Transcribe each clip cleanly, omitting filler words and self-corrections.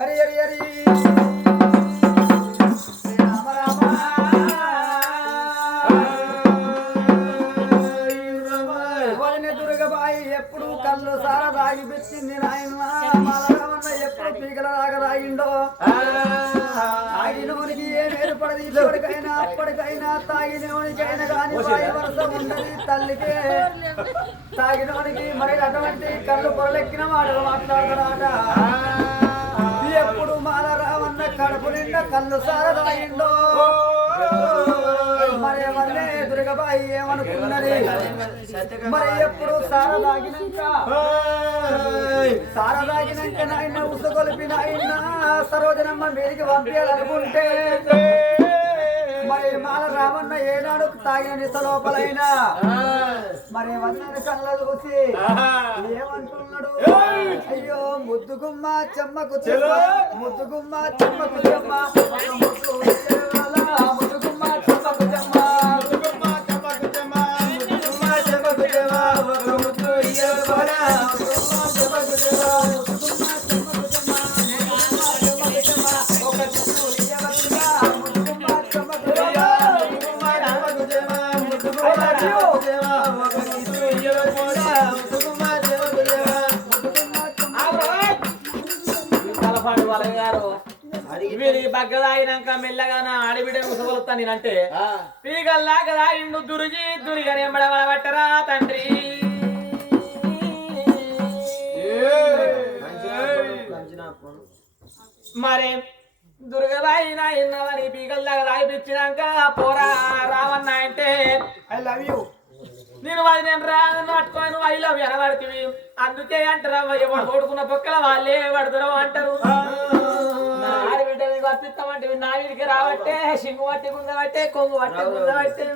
హరి హరి హరి రామ రామ వదిన దుర్గబాయి ఎప్పుడు కళ్ళు సార రాగి పెట్టింది నాయన మాలరామన్న ఎప్పుడు పీకల రాగా రాగిండో తాగినోనికి ఏం ఏర్పడదు ఇప్పటికైనా అప్పటికైనా తాగినోనికైనా కానీ వాయి వరస ఉన్నది తల్లికే తాగినోనికి మరి అటువంటి కళ్ళు పొరలెక్కిన మాటలు మాట్లాడతారాట ఎప్పుడు మాలరామన్న కడుపు నిండా కళ్ళు సార తాగిండో మరి ఎవరినే దుర్గబాయి ఏమనుకున్నది మరి ఎప్పుడు సార తాగినాక నాయన ఉసగొలిపిన ఆయన సరోజనమ్మ మీదికి పంపించాలనుకుంటే మరి మాల రామన్న ఏనాడు తాగిన నిస లోపలైనా మరి వన్న కళ్ళ చూసి ఏమంటున్నాడు అయ్యో ముద్దుగుమ్మ చెమ్మకు చెమ్మ ముద్దుగుమ్మ చెమ్మకు చెమ్మ ముద్దుగుమ్మ చెమ్మకు చెమ్మ వీరికి బగ్గదాగినాక మెల్లగా ఆడిబిడ్డ ముసగొలుతా నేనంటే పీగల్లాగా దాగిండు దురిగానే పట్టరా తండ్రి మరి దుర్గబాయి నాయనని పీగల్లాగా దాగిపించినాక పోరా రావన్న అంటే ఐ లవ్ యూ నేను నేను రాను పట్టుకొని నువ్వు ఐ లవ్ ఎనబడుతుంది అందుకే అంటారా ఎవరు కొడుకున్న పక్కల వాళ్ళే పడతారు అంటారు ఆడబిడ్డని పంపిస్తామంటే నా వీడికి రాబట్టే సింగు పట్టి గుందబట్టే కొంగు పట్టి గుందబట్టే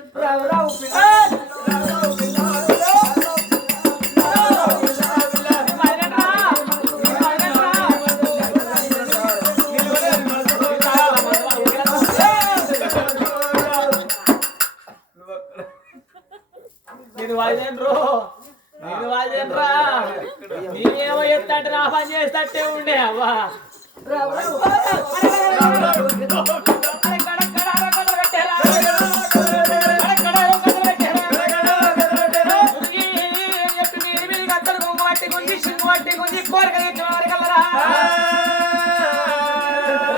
నేను వాయిదేనరు నేను వాయిదేనరా నేనేమో ఎత్తంటే నా పని చేస్తట్టే ఉండే అవ్వా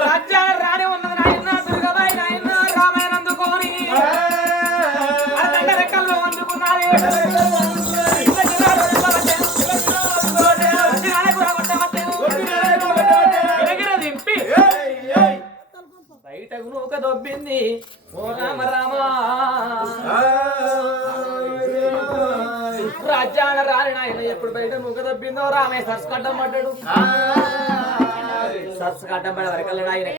రాజ్యాలు రాని ఉన్నది నాయన దుర్గబాయి నాయన రామాయణ అందుకోని రెక్కల్లో అందుకున్నారు బయటకు నూక దొబ్బింది ఓ రామ రామ రాజ్యాన రాని నాయన ఎప్పుడు బయట నూక దొబ్బిందో రామే సర్స్ కట్టం పడ్డాడు సర్స్ కట్టం పడే వరకు ఆయన